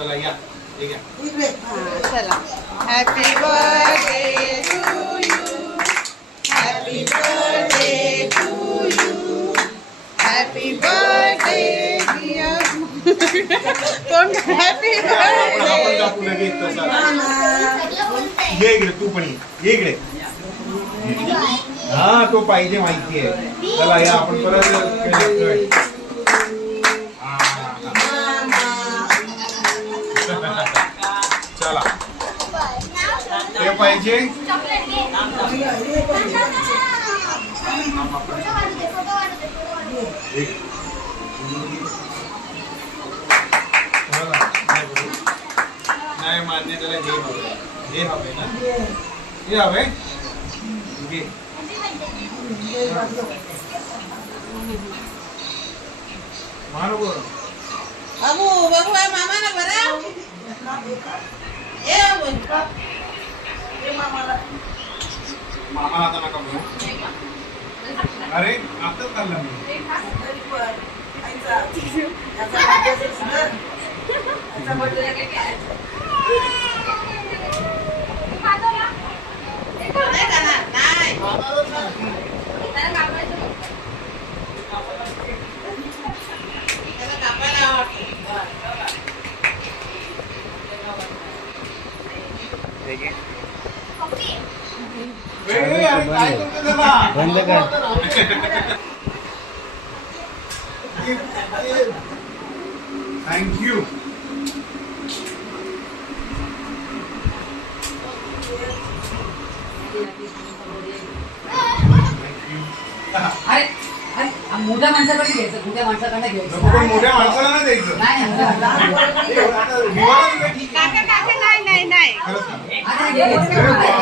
चला या ठीक आहे. चला. Happy birthday to you, happy birthday to you, happy birthday dear. कोण हॅपी आपण बर्थडे. कापू लगेच तसा. ये इकडे तू पण ये इकडे. हा तो पाहिजे माहिती आहे. चला या आपण परत चला ते पाहिजे. नाही मान्य त्याला हे हवे ना हे हवे घे. मानव अबू बघू मामा ना बरं. मामाला आता नका बोलू. अरे आताच खाल्लं मी. बंद कर. थँक्यू. अरे मोठ्या माणसाकडे घ्यायचं, मोठ्या माणसाकडे घ्यायचं. पण मोठ्या माणसाला नाही द्यायचं. नाही दिवाळी काका काका नाही नाही नाही. खरंच ना. आता घ्यायचं.